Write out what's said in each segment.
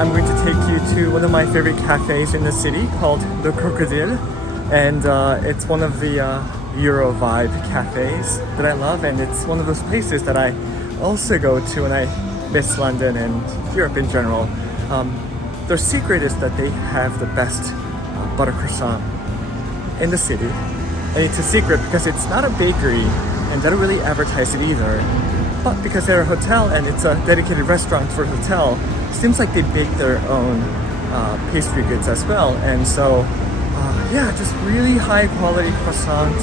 I'm going to take you to one of my favorite cafes in the city called the Crocodile. And it's one of the Euro vibe cafes that I love, and it's one of those places that I also go to when I miss London and Europe in general. Their secret is that they have the best butter croissant in the city. And it's a secret because it's not a bakery and they don't really advertise it either. But because they're a hotel and it's a dedicated restaurant for a hotel, it seems like they bake their own pastry goods as well. And so yeah, just really high quality croissant.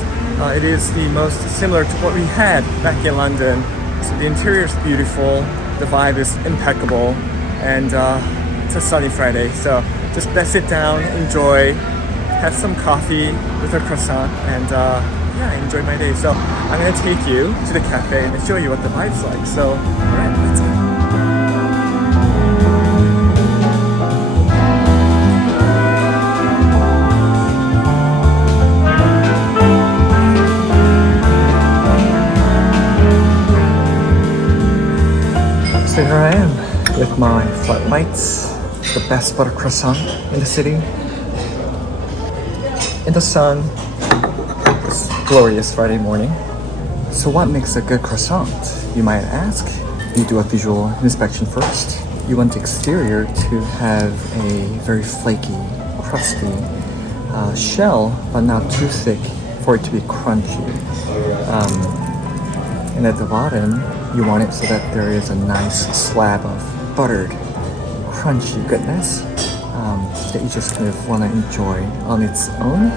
It is the most similar to what we had back in London. So the interior is beautiful, the vibe is impeccable, and it's a sunny Friday. So just let's sit down, enjoy, have some coffee with a croissant, and yeah, enjoy my day. So I'm gonna take you to the cafe and show you what the vibe's like. So, alright, let's go. So here I am with my floodlights, the best butter croissant in the city, in the sun. It's glorious Friday morning. So what makes a good croissant, you might ask? You do a visual inspection first. You want the exterior to have a very flaky, crusty shell, but not too thick for it to be crunchy. And at the bottom, you want it so that there is a nice slab of buttered, crunchy goodness that you just kind of want to enjoy on its own.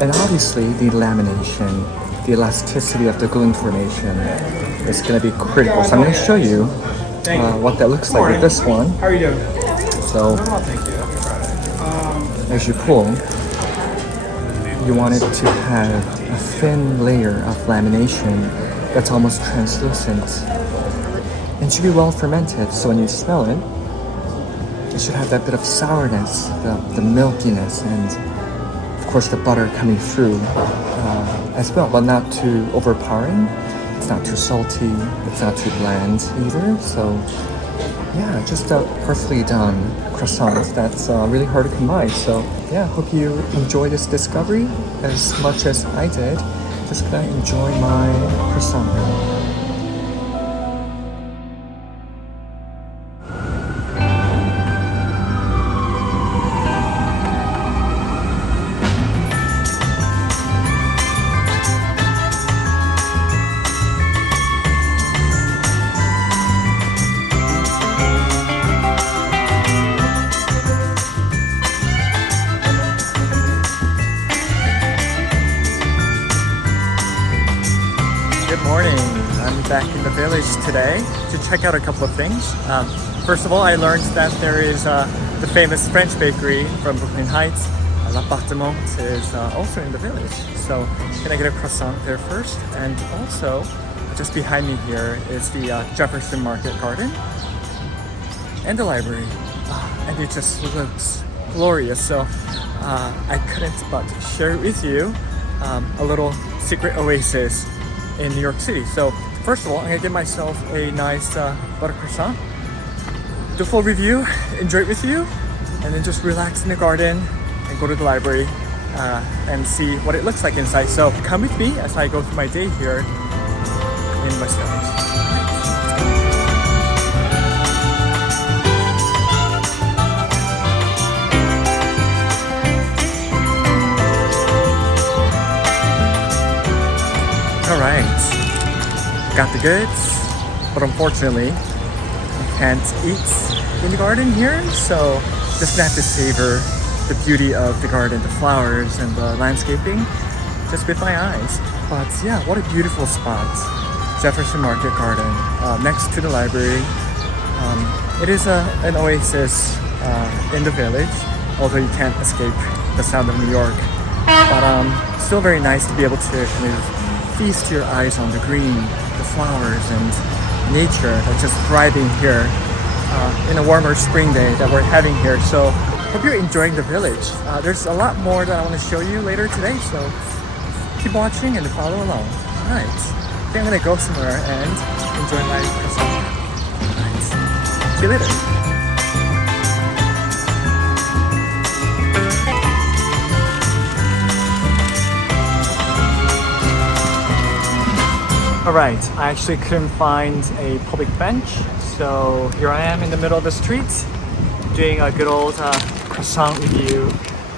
And obviously, the lamination, the elasticity of the gluten formation is going to be critical. So I'm going to show you what that looks like with this one. How are you doing? So, as you pull, you want it to have a thin layer of lamination that's almost translucent. It should be well fermented, so when you smell it, it should have that bit of sourness, the milkiness, and of course the butter coming through as well, but not too overpowering. It's not too salty, it's not too bland either. So yeah, just a perfectly done croissant that's really hard to come by. So yeah, hope you enjoy this discovery as much as I did. Just gonna enjoy my croissant. Good morning. I'm back in the village today to check out a couple of things. First of all, I learned that there is the famous French bakery from Brooklyn Heights, L'Appartement, is also in the village. So can I get a croissant there first? And also, just behind me here is the Jefferson Market Garden and the library. And it just looks glorious. So I couldn't but share with you a little secret oasis in New York City. So first of all, I'm gonna get myself a nice butter croissant, do a full review, enjoy it with you, and then just relax in the garden and go to the library and see what it looks like inside. So come with me as I go through my day here in West Village. Alright, got the goods, but unfortunately I can't eat in the garden here, so just gonna have to savor the beauty of the garden, the flowers and the landscaping just with my eyes. But yeah, what a beautiful spot. Jefferson Market Garden, next to the library. It is an oasis in the village, although you can't escape the sound of New York. But still very nice to be able to kind of feast your eyes on the green, the flowers, and nature that's just thriving here in a warmer spring day that we're having here. So hope you're enjoying the village. There's a lot more that I want to show you later today, so keep watching and follow along. Alright, I think I'm gonna go somewhere and enjoy my croissant. Alright, see you later. Alright, I actually couldn't find a public bench, so here I am in the middle of the street doing a good old croissant review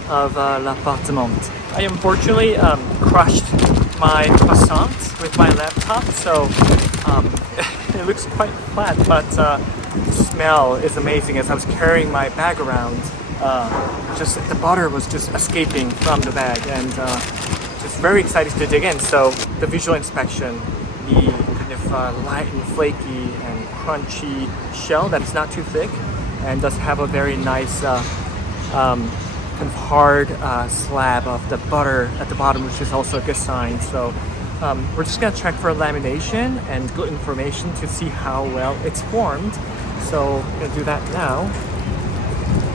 of l'appartement. I unfortunately crushed my croissant with my laptop, so it looks quite flat, but the smell is amazing. As I was carrying my bag around, just the butter was just escaping from the bag, and just very excited to dig in. So the visual inspection, the kind of light and flaky and crunchy shell that is not too thick and does have a very nice kind of hard slab of the butter at the bottom, which is also a good sign. So we're just gonna check for lamination and gluten formation to see how well it's formed. So I'm gonna do that now.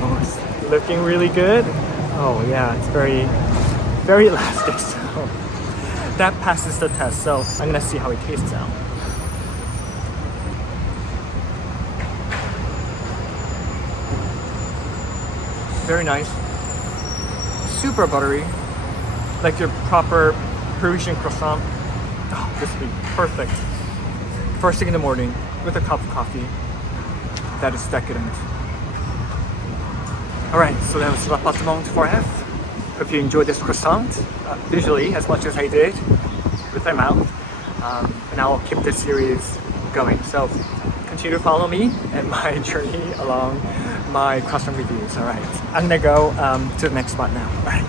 Oh, it's looking really good. Oh yeah, it's very, very elastic. So that passes the test. So I'm gonna see how it tastes now. Very nice. Super buttery, like your proper Parisian croissant. Oh, this would be perfect. First thing in the morning with a cup of coffee. That is decadent. Alright, so that was l'appartement 4F. Hope you enjoyed this croissant visually as much as I did with my mouth. And I'll keep this series going. So continue to follow me and my journey along my croissant reviews. Alright, I'm gonna go to the next spot now. Alright.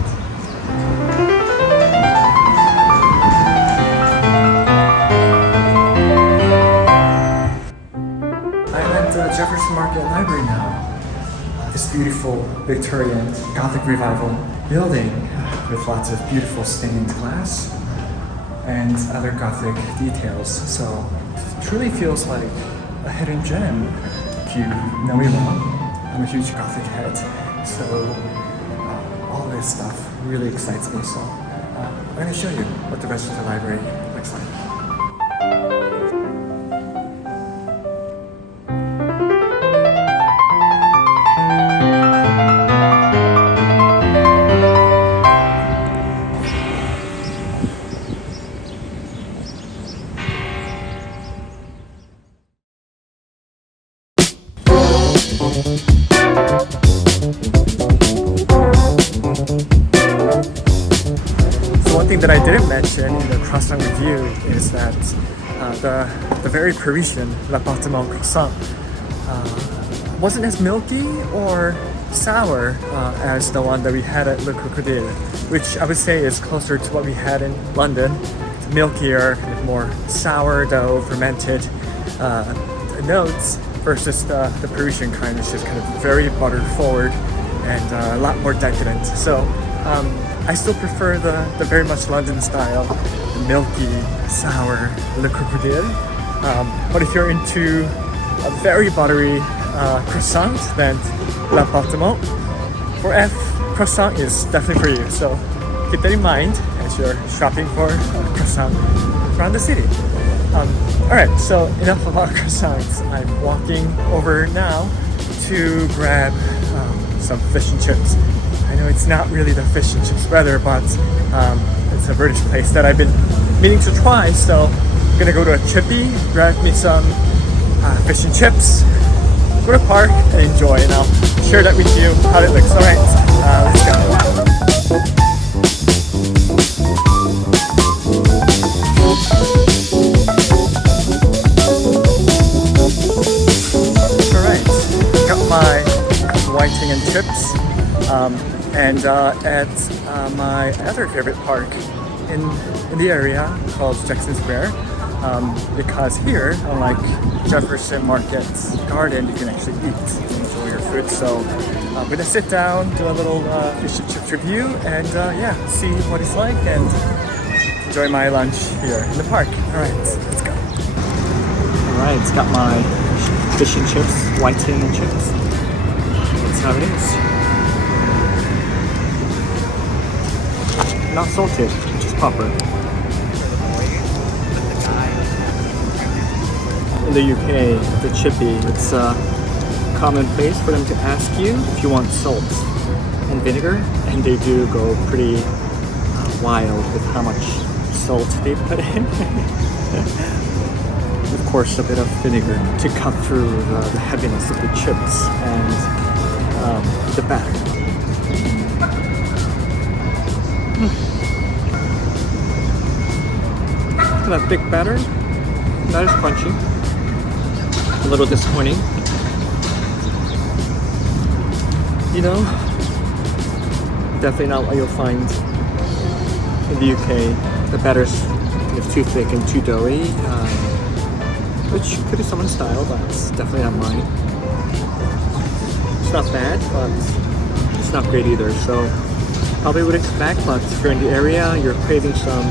I'm at the Jefferson Market Library now. This beautiful Victorian Gothic Revival building with lots of beautiful stained glass and other Gothic details. So it truly feels like a hidden gem. If you know me well, I'm a huge Gothic head, so all this stuff really excites me. So I'm going to show you what the rest of the library looks like. So one thing that I didn't mention in the croissant review is that the very Parisian l'appartement croissant wasn't as milky or sour as the one that we had at Le Crocodile, which I would say is closer to what we had in London. It's milkier, kind of more sourdough, fermented notes, versus the Parisian kind, which is kind of very butter forward and a lot more decadent. So I still prefer the very much London style, the milky, sour Le Crocodile. But if you're into a very buttery croissant, then l'appartement 4F croissant is definitely for you. So keep that in mind as you're shopping for croissant around the city. Alright, so enough of our croissants. I'm walking over now to grab some fish and chips. I know it's not really the fish and chips weather, but it's a British place that I've been meaning to try, so I'm gonna go to a chippy, grab me some fish and chips, go to the park and enjoy, and I'll share that with you how it looks. Alright, let's go. My whiting and chips, and at my other favorite park in the area called Jackson Square, because here, unlike Jefferson Market's garden, you can actually eat and enjoy your food. So I'm gonna sit down, do a little fish and chips review, and yeah, see what it's like and enjoy my lunch here in the park. Alright, let's go. Alright, it's got my fish and chips, whiting and chips. That's how it is. Not salted, just proper. In the UK, the chippy, it's commonplace for them to ask you if you want salt and vinegar, and they do go pretty wild with how much salt they put in. Of course, a bit of vinegar to cut through the heaviness of the chips and the batter. Kind of thick batter, not as crunchy. A little disappointing. You know, definitely not what you'll find in the UK. The batter's too thick and too doughy, which could be someone's style, but it's definitely not mine. It's not bad, but it's not great either. So probably wouldn't come back, but if you're in the area, you're craving some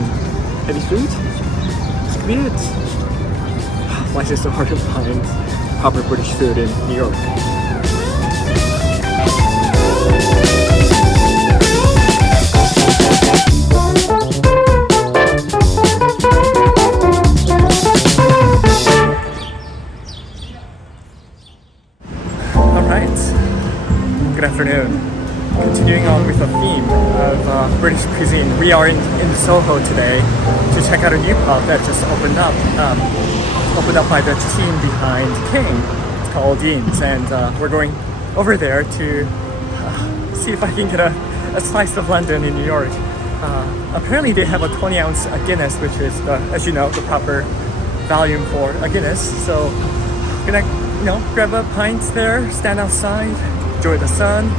heavy food, this could be it. Why is it so hard to find proper British food in New York? Good afternoon. Continuing on with the theme of British cuisine, we are in Soho today to check out a new pub that just opened up by the team behind King. It's called Dean's, and we're going over there to see if I can get a slice of London in New York. Apparently they have a 20-ounce Guinness, which is, as you know, the proper volume for a Guinness. So I'm gonna grab a pint there, stand outside, enjoy the sun,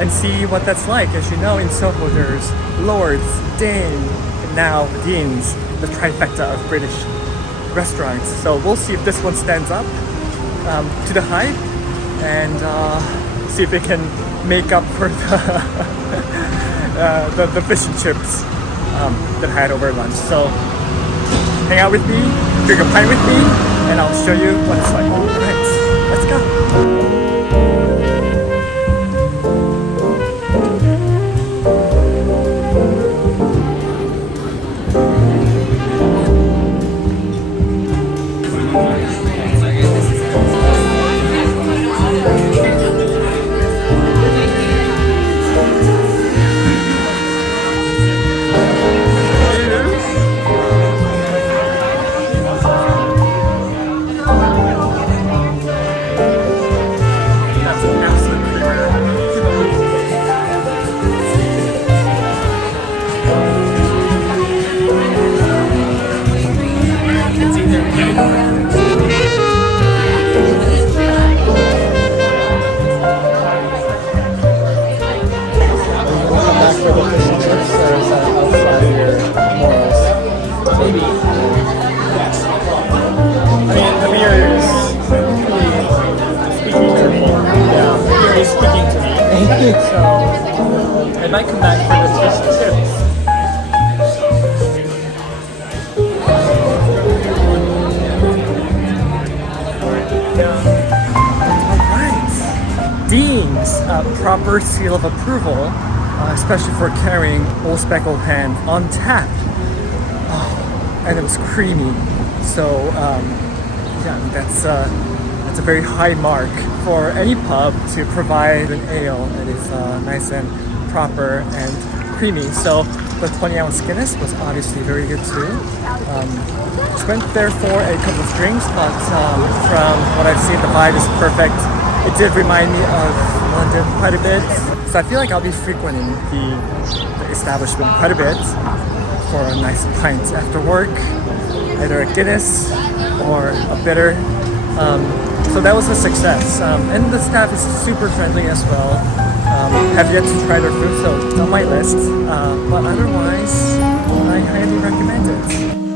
and see what that's like. As you know, in Soho there's Lord's, Dane, and now Dean's, the trifecta of British restaurants. So we'll see if this one stands up to the hype, and see if it can make up for the fish and chips that I had over lunch. So hang out with me, drink a pint with me, and I'll show you what it's like. Alright, let's go. So I might come back for the fish and chips. Alright, Dean's proper seal of approval, especially for carrying Old Speckled Hen on tap. Oh, and it was creamy. So yeah, that's a very high mark for any pub to provide an ale that is nice and proper and creamy. So the 20-ounce Guinness was obviously very good too. Just went there for a couple of drinks, but from what I've seen, the vibe is perfect. It did remind me of London quite a bit. So I feel like I'll be frequenting the establishment quite a bit for a nice pint after work, either a Guinness or a bitter. So that was a success, and the staff is super friendly as well. Have yet to try their food, so it's on my list, but otherwise I highly recommend it.